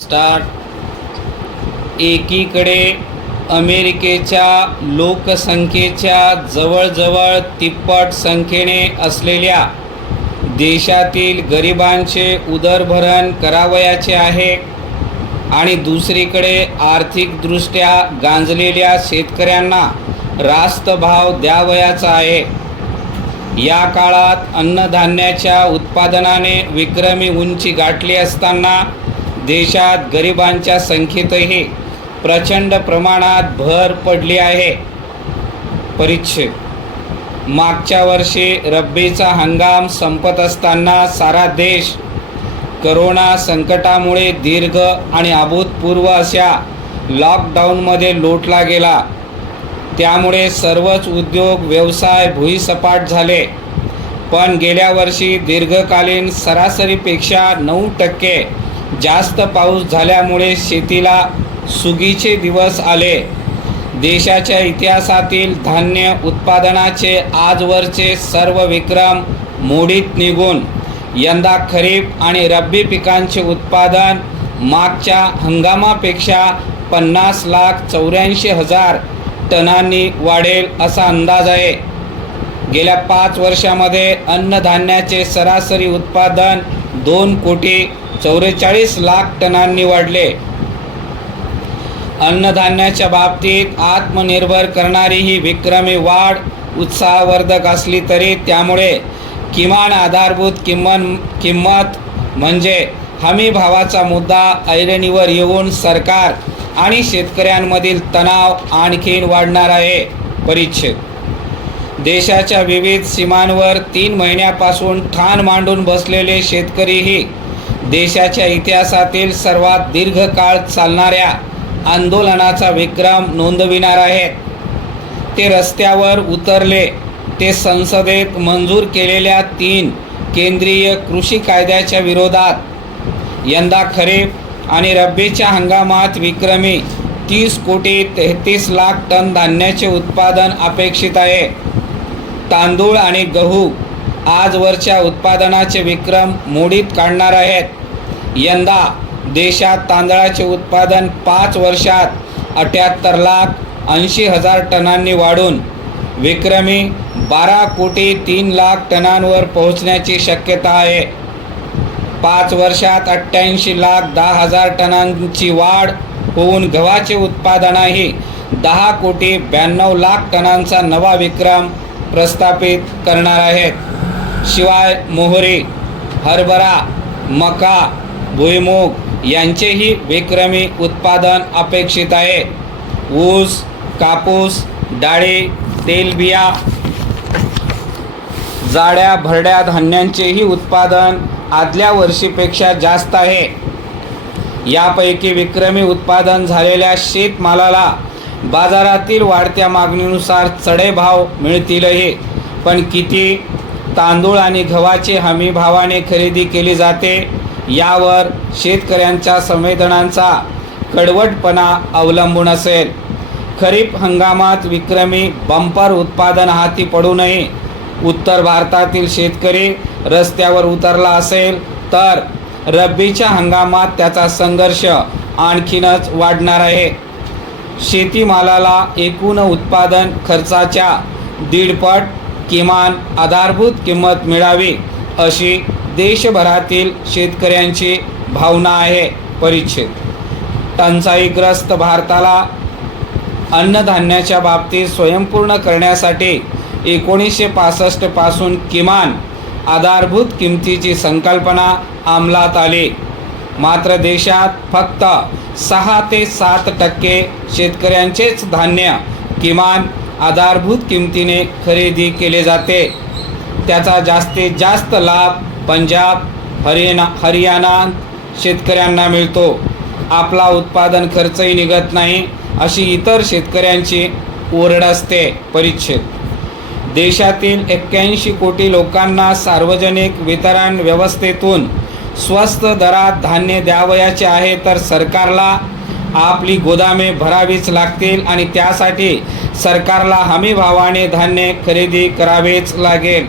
Start. एकीकडे अमेरिकेच्या लोकसंख्येच्या जवळजवळ तिप्पट संख्येने असलेल्या देशातील गरिबांचे उदरभरण करावयाचे आहे आणि दुसरीकडे आर्थिकदृष्ट्या गांजलेल्या शेतकऱ्यांना रास्त भाव द्यावयाचा आहे। या काळात अन्नधान्याच्या उत्पादनाने विक्रमी उंची गाठली असताना देशात गरिबांच्या संख्येतही प्रचंड प्रमाणात भर पडली आहे। परिच्छेद। मागच्या वर्षी रब्बीचा हंगाम संपत असताना सारा देश करोना संकटामुळे दीर्घ आणि अभूतपूर्व अशा लॉकडाऊनमध्ये लोटला गेला। त्यामुळे सर्वच उद्योग व्यवसाय भुईसपाट झाले। पण गेल्या वर्षी दीर्घकालीन सरासरीपेक्षा 9% जास्त पाऊस झाल्यामुळे शेतीला सुगीचे दिवस आले। देशाच्या इतिहासातील धान्य उत्पादनाचे आजवरचे सर्व विक्रम मोडीत निघून यंदा खरीप आणि रब्बी पिकांचे उत्पादन मागच्या हंगामापेक्षा 50,84,000 टनांनी वाढेल असा अंदाज आहे। गेल्या 5 वर्षांमध्ये अन्नधान्याचे सरासरी उत्पादन 2,44,00,000 टनांनी वाढले। अन्नधान्याच्या बाबतीत आत्मनिर्भर करणारी ही विक्रमी वाढ उत्साहवर्धक असली तरी त्यामुळे किमान आधारभूत किंमत म्हणजे हमी भावाचा मुद्दा ऐरणीवर येऊन सरकार आणि शेतकऱ्यांमधील तणाव आणखीन वाढणार आहे। परिच्छेद। देशाच्या विविध सीमांवर 3 महिन्यापासून ठाण मांडून बसलेले शेतकरीही देशाच्या इतिहासातील सर्वात दीर्घकाळ चालणाऱ्या आंदोलनाचा विक्रम नोंदविणार आहेत। ते रस्त्यावर उतरले, ते संसदेत मंजूर केलेल्या 3 केंद्रीय कृषी कायद्याच्या विरोधात। यंदा खरीप आणि रब्बीच्या हंगामात विक्रमी 30,33,00,000 टन धान्याचे उत्पादन अपेक्षित आहे। तांदूळ आणि गहू आजवरच्या उत्पादनाचे विक्रम मोडीत काढणार आहेत। यंदा देशात तांदळाचे उत्पादन 5 वर्षात 78,80,000 टनांनी वाढून विक्रमी 12,03,00,000 टनांवर पोहोचण्याची शक्यता आहे। 5 वर्षात 88,10,000 टनांची वाढ होऊन गव्हाचे उत्पादनही 10,92,00,000 टनांचा नवा विक्रम प्रस्थापित करणार आहेत। शिवाय मोहरी, हरभरा, मका, भुईमूग यांचेही विक्रमी उत्पादन अपेक्षित आहे। ऊस, कापूस, डाळी, तेलबिया, जाड्या भरड्या धान्यांचेही उत्पादन आदल्या वर्षीपेक्षा जास्त आहे। यापैकी विक्रमी उत्पादन झालेल्या शेतमालाला बाजारातील वाढत्या मागणीनुसार चढे भाव मिळतीलही, पण किती तांदूळ आणि गव्हाचे हमी भावाने खरेदी केली जाते यावर शेतकऱ्यांच्या संवेदनांचा कडवटपणा अवलंबून असेल। खरीप हंगामात विक्रमी बंपर उत्पादन हाती पडूनही उत्तर भारतातील शेतकरी रस्त्यावर उतरला असेल तर रब्बीच्या हंगामात त्याचा संघर्ष आणखीनच वाढणार आहे। शेतीमालाला एकूण उत्पादन खर्चाच्या 1.5 पट किमान आधारभूत किंमत मिळावी अशी देशभरातील शेतकऱ्यांची भावना आहे। परिच्छेद। टंचाईग्रस्त भारताला अन्नधान्याच्या बाबतीत स्वयंपूर्ण करण्यासाठी 1965 पासून किमान आधारभूत किमतीची संकल्पना अंमलात आली। मात्र देशात फक्त 6 ते 7% शेतकऱ्यांचेच धान्य किमान आधारभूत किमतीने खरेदी केले जाते। त्याचा जास्तीत जास्त लाभ पंजाब, हरियाणा शेतकऱ्यांना मिळतो। आपला उत्पादन खर्चही निघत नाही अशी इतर शेतकऱ्यांची ओरड असते। परिच्छेद। देशातील 81 कोटी लोकांना सार्वजनिक वितरण व्यवस्थेतून स्वस्त दरात धान्य द्यावयाचे आहे, तर सरकारला आपली गोदामे भरावीच लागतील आणि त्यासाठी सरकारला हमी भावाने धान्य खरेदी करावेच लागेल।